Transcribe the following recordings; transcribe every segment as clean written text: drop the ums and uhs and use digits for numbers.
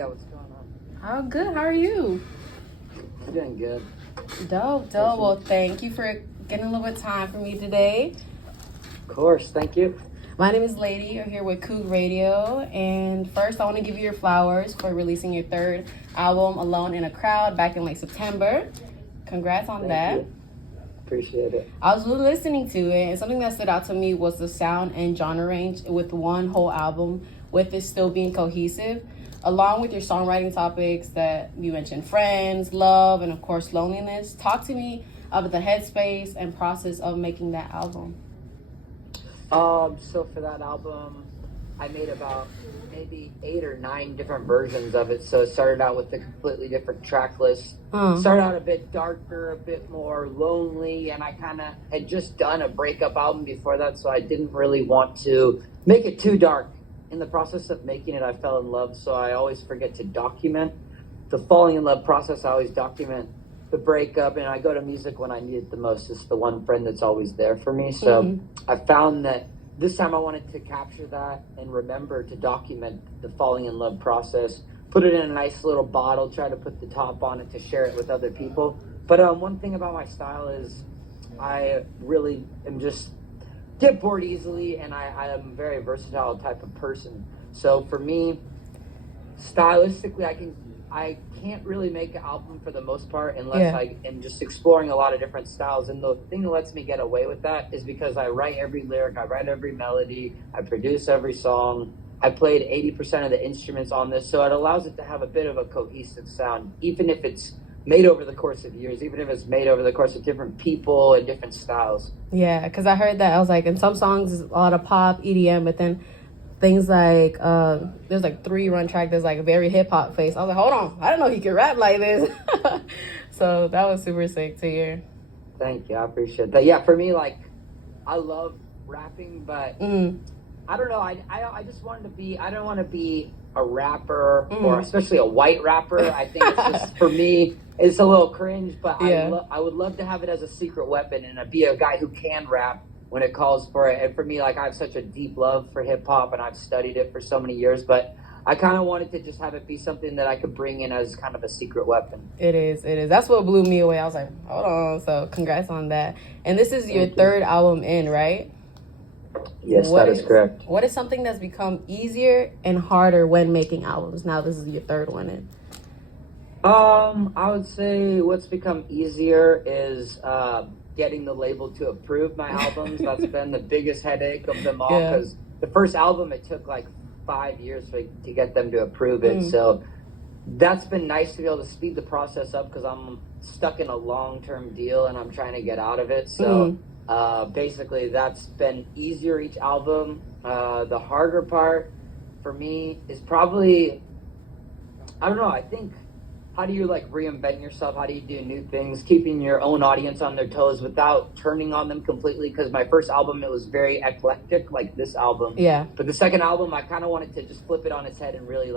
Yeah, what's going on? Oh, good. How are you? I'm doing good. Dope. Well, thank you for getting a little bit of time for me today. Of course, thank you. My name is Lady. You're here with Coogradio. And first, I want to give you your flowers for releasing your third album, Alone in a Crowd, back in September. Congrats on that. You. Appreciate it. I was listening to it, and something that stood out to me was the sound and genre range with one whole album, with it still being cohesive, along with your songwriting topics that you mentioned: friends, love, and of course loneliness. Talk to me about the headspace and process of making that album. So for that album, I made about maybe 8 or 9 different versions of it. So it started out with a completely different track list. Started out a bit darker, a bit more lonely, and I kind of had just done a breakup album before that, so I didn't really want to make it too dark. In the process of making it, I fell in love, so I always forget to document the falling in love process. I always document the breakup, and I go to music when I need it the most. It's the one friend that's always there for me. So I found that this time I wanted to capture that and remember to document the falling in love process, put it in a nice little bottle, try to put the top on it to share it with other people. But one thing about my style is I really am just get bored easily, and I am a very versatile type of person. So for me, stylistically, I can't really make an album for the most part unless I am just exploring a lot of different styles. And the thing that lets me get away with that is because I write every lyric, I write every melody, I produce every song. I played 80% of the instruments on this, so it allows it to have a bit of a cohesive sound, even if it's made over the course of years, even if it's made over the course of different people and different styles. Yeah, because I heard that. I was like, in some songs, it's a lot of pop, EDM, but then things like, there's 3 run track, there's a very hip-hop face. I was like, hold on, I didn't know he could rap like this. So that was super sick to hear. Thank you, I appreciate that. Yeah, for me, I love rapping, but I don't know, I just wanted to be, I don't want to be a rapper, or especially a white rapper. I think it's just, for me, it's a little cringe, but I would love to have it as a secret weapon and be a guy who can rap when it calls for it. And for me, I have such a deep love for hip hop, and I've studied it for so many years, but I kind of wanted to just have it be something that I could bring in as kind of a secret weapon. It is. That's what blew me away. I was like, hold on. So congrats on that. And this is your third album in, right? Yes, that is correct. What is something that's become easier and harder when making albums? Now this is your third one in. I would say what's become easier is getting the label to approve my albums. That's been the biggest headache of them all, because the first album, it took 5 years to get them to approve it. So that's been nice to be able to speed the process up, because I'm stuck in a long-term deal and I'm trying to get out of it. So basically that's been easier each album. The harder part for me is probably, I don't know, I think, how do you reinvent yourself? How do you do new things, keeping your own audience on their toes without turning on them completely? Because my first album, it was very eclectic, like this album. Yeah. But the second album, I kind of wanted to just flip it on its head and really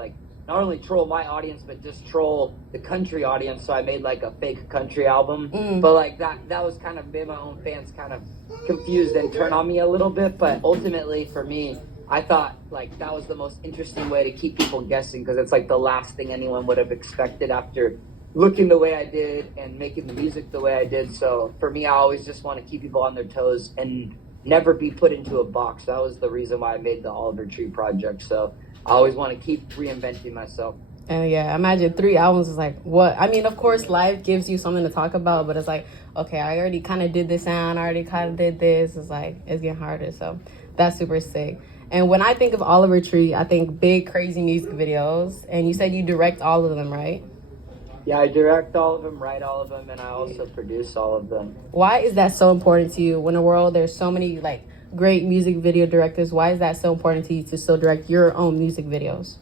not only troll my audience, but just troll the country audience. So I made a fake country album. But that was kind of made my own fans kind of confused and turn on me a little bit. But ultimately for me, I thought that was the most interesting way to keep people guessing, because it's the last thing anyone would have expected after looking the way I did and making the music the way I did. So for me, I always just want to keep people on their toes and never be put into a box. That was the reason why I made the Oliver Tree project. So I always want to keep reinventing myself. And I imagine 3 albums is what? I mean, of course, life gives you something to talk about, but it's okay, I already kind of did this sound, I already kind of did this. It's it's getting harder. So that's super sick. And when I think of Oliver Tree, I think big, crazy music videos. And you said you direct all of them, right? Yeah, I direct all of them, write all of them, and I also produce all of them. Why is that so important to you? When in the world there's so many great music video directors, why is that so important to you to still direct your own music videos?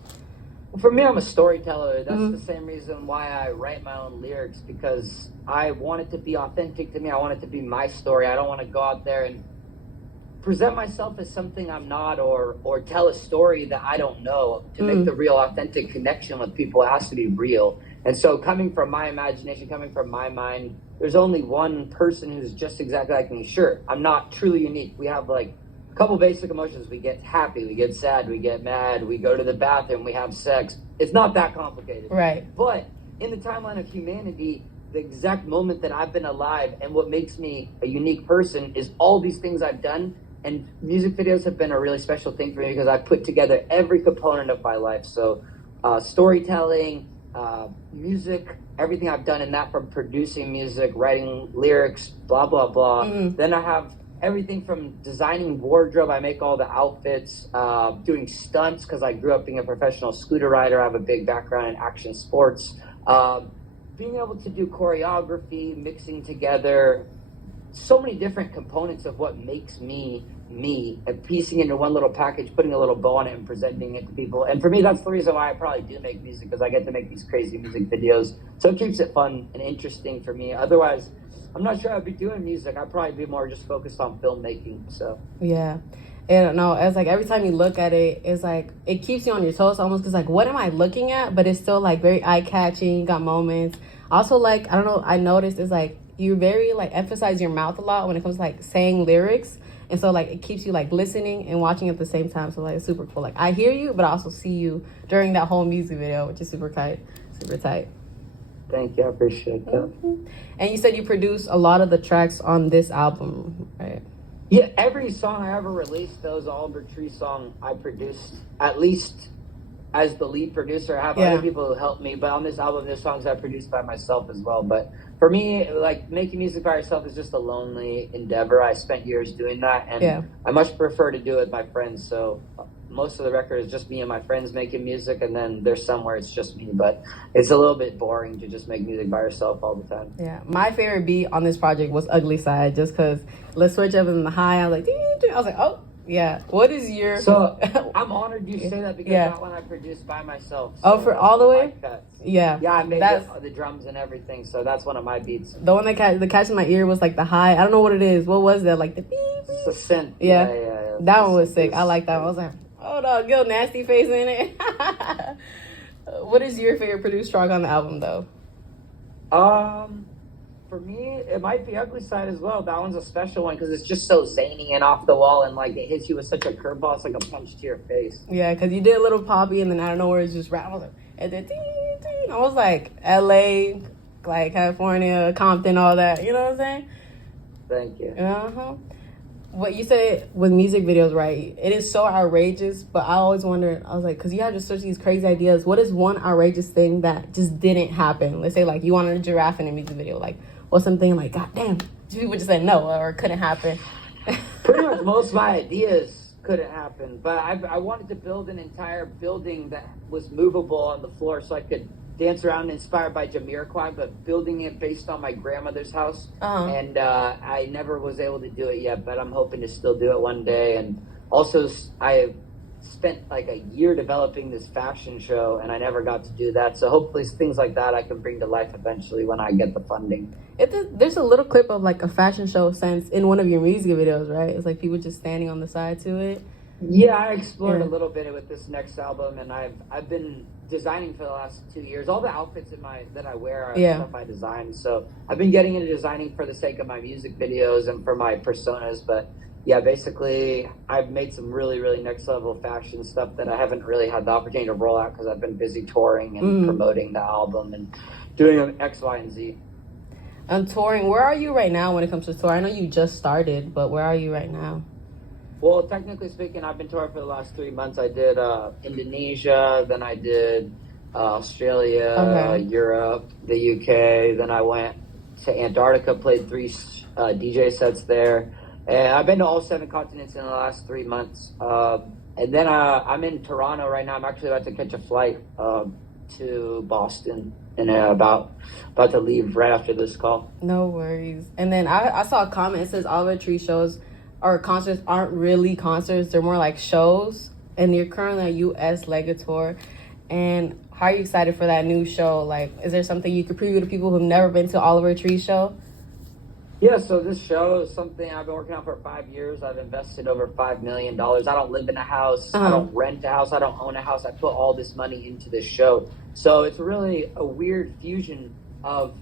For me, I'm a storyteller. That's the same reason why I write my own lyrics, because I want it to be authentic to me. I want it to be my story. I don't want to go out there and present myself as something I'm not, or tell a story that I don't know. To make the real authentic connection with people, it has to be real. And so coming from my imagination, coming from my mind, there's only one person who's just exactly like me. Sure, I'm not truly unique. We have a couple basic emotions. We get happy, we get sad, we get mad, we go to the bathroom, we have sex. It's not that complicated. Right. But in the timeline of humanity, the exact moment that I've been alive and what makes me a unique person is all these things I've done. And music videos have been a really special thing for me because I've put together every component of my life. So storytelling, music, everything I've done in that, from producing music, writing lyrics, blah, blah, blah. Then I have everything from designing wardrobe. I make all the outfits, doing stunts because I grew up being a professional scooter rider. I have a big background in action sports. Being able to do choreography, mixing together so many different components of what makes me, and piecing into one little package, putting a little bow on it and presenting it to people. And for me, that's the reason why I probably do make music, because I get to make these crazy music videos. So it keeps it fun and interesting for me. Otherwise, I'm not sure I'd be doing music. I'd probably be more just focused on filmmaking. So yeah. And no, it's like every time you look at it, it's like it keeps you on your toes almost, because like, what am I looking at? But it's still like very eye-catching. You got moments. Also, like, I don't know, I noticed it's like you very like emphasize your mouth a lot when it comes to like saying lyrics. And so like it keeps you like listening and watching at the same time. So like it's super cool. Like I hear you, but I also see you during that whole music video, which is super tight. Super tight. Thank you. I appreciate that. And you said you produced a lot of the tracks on this album, right? Yeah, every song I ever released, those Oliver Tree song, I produced, at least as the lead producer. I have other people who help me, but on this album, there's songs I produced by myself as well. But for me, like, making music by yourself is just a lonely endeavor. I spent years doing that, and I much prefer to do it with my friends. So most of the record is just me and my friends making music, and then there's somewhere it's just me. But it's a little bit boring to just make music by yourself all the time. Yeah, my favorite beat on this project was Ugly Side, just because let's switch up in the high. I was like, ding, ding. I was like, oh. Yeah. What is your... So, I'm honored you say that, because that one I produced by myself. So oh, for all the way? Yeah, I made the drums and everything, so that's one of my beats. The one that catch in my ear was like the high. I don't know what it is. What was that? Like the beep? It's a synth. Yeah. That one was sick. I like that one. I was like, hold on, get a nasty face in it. What is your favorite produced track on the album, though? For me, it might be Ugly Side as well. That one's a special one because it's just so zany and off the wall, and like it hits you with such a curveball. It's like a punch to your face. Yeah, because you did a little poppy, and then out of nowhere it's just rap. I was like, and then ding, ding. I was like, LA, like California, Compton, all that. You know what I'm saying? Thank you. What you said with music videos, right? It is so outrageous, but I always wondered, I was like, because you have just such these crazy ideas. What is one outrageous thing that just didn't happen? Let's say, like, you wanted a giraffe in a music video, like, or something like, God damn, people just said no or couldn't happen. Pretty much most of my ideas couldn't happen, but I wanted to build an entire building that was movable on the floor so I could dance around, inspired by Jamiroquai, but building it based on my grandmother's house. And I never was able to do it yet, but I'm hoping to still do it one day. And also, I spent like a year developing this fashion show, and I never got to do that. So hopefully things like that I can bring to life eventually when I get the funding. There's a little clip of like a fashion show sense in one of your music videos, right? It's like people just standing on the side to it. Yeah, I explored a little bit with this next album, and I've been designing for the last 2 years. All the outfits that I wear are stuff I designed. So I've been getting into designing for the sake of my music videos and for my personas. But yeah, basically I've made some really, really next level fashion stuff that I haven't really had the opportunity to roll out because I've been busy touring and promoting the album and doing X, Y, and Z. And touring, where are you right now when it comes to tour? I know you just started, but where are you right now? Well, technically speaking, I've been touring for the last 3 months. I did Indonesia, then I did Australia, Europe, the UK. Then I went to Antarctica, played 3 DJ sets there. And I've been to all 7 continents in the last 3 months. And then I'm in Toronto right now. I'm actually about to catch a flight to Boston, and about to leave right after this call. No worries. And then I saw a comment. It says Oliver Tree shows or concerts aren't really concerts. They're more like shows. And you're currently a U.S. Lega tour. And how are you excited for that new show? Like, is there something you could preview to people who've never been to Oliver Tree show? Yeah, so this show is something I've been working on for 5 years. I've invested over $5 million. I don't live in a house. I don't rent a house. I don't own a house. I put all this money into this show. So it's really a weird fusion of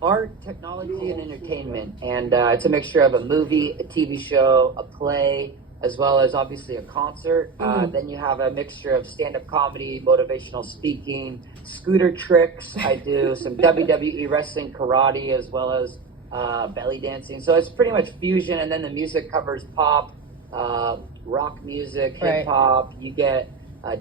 art, technology, and entertainment. And it's a mixture of a movie, a TV show, a play, as well as obviously a concert. Then you have a mixture of stand-up comedy, motivational speaking, scooter tricks. I do some WWE wrestling, karate, as well as belly dancing. So it's pretty much fusion, and then the music covers pop, rock music, hip hop. You get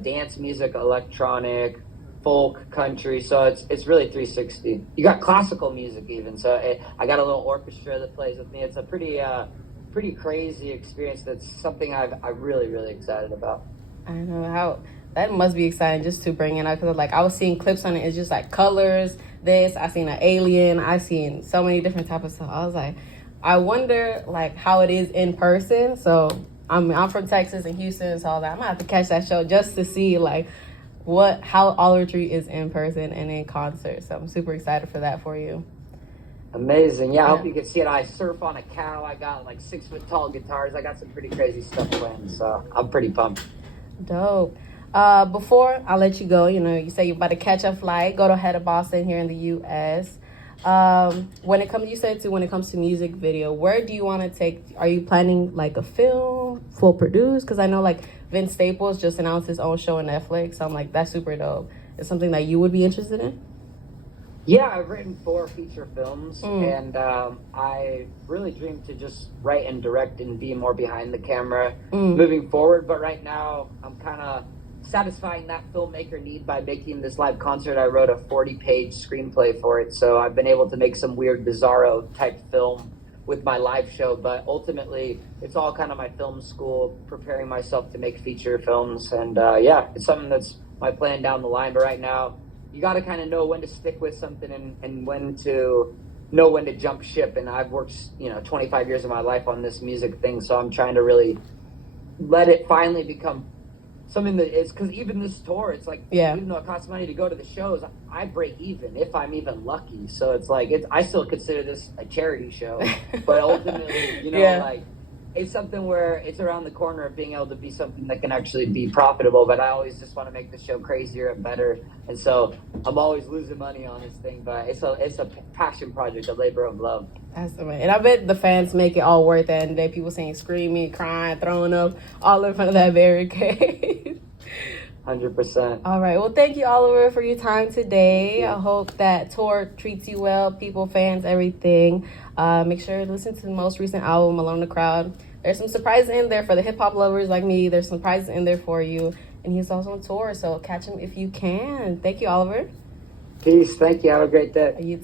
dance music, electronic, folk, country. So it's really 360. You got classical music even. So I got a little orchestra that plays with me. It's a pretty crazy experience. That's something I'm really excited about. I know how that must be exciting just to bring it out, because like I was seeing clips on it. It's just like colors. I seen an alien. I seen so many different types of stuff. I was like, I wonder like how it is in person. So I'm from Texas and Houston, so I was like, I'm gonna have to catch that show just to see like how Ollertree is in person and in concert. So I'm super excited for that for you. Amazing. Yeah, I hope you can see it. I surf on a cow. I got like 6 foot tall guitars. I got some pretty crazy stuff playing, so I'm pretty pumped. Dope. Before I let you go, you say you're about to catch a flight, go to head of Boston here in the U.S. When it comes to music video, where do you want to take? Are you planning like a film, full produce? Because I know like Vince Staples just announced his own show on Netflix. So I'm like, that's super dope. It's something that you would be interested in? Yeah, I've written 4 feature films, and I really dream to just write and direct and be more behind the camera moving forward. But right now, I'm kind of satisfying that filmmaker need by making this live concert. I wrote a 40-page screenplay for it, so I've been able to make some weird bizarro type film with my live show. But ultimately, it's all kind of my film school, preparing myself to make feature films. And yeah, it's something that's my plan down the line. But right now, you got to kind of know when to stick with something and when to know when to jump ship. And I've worked 25 years of my life on this music thing, so I'm trying to really let it finally become something that is, because even this tour, it's like, even though it costs money to go to the shows, I break even if I'm even lucky. So it's like, I still consider this a charity show, but ultimately, like, it's something where it's around the corner of being able to be something that can actually be profitable. But I always just want to make the show crazier and better, and so I'm always losing money on this thing. But it's a passion project, a labor of love. That's amazing. And I bet the fans make it all worth it. And people saying screaming, crying, throwing up all in front of that barricade. 100%. All right. Well, thank you, Oliver, for your time today. I hope that tour treats you well, people, fans, everything. Make sure to listen to the most recent album, Alone in the Crowd. There's some surprises in there for the hip-hop lovers like me. There's some prizes in there for you. And he's also on tour, so catch him if you can. Thank you, Oliver. Peace. Thank you. Have a great day. You too.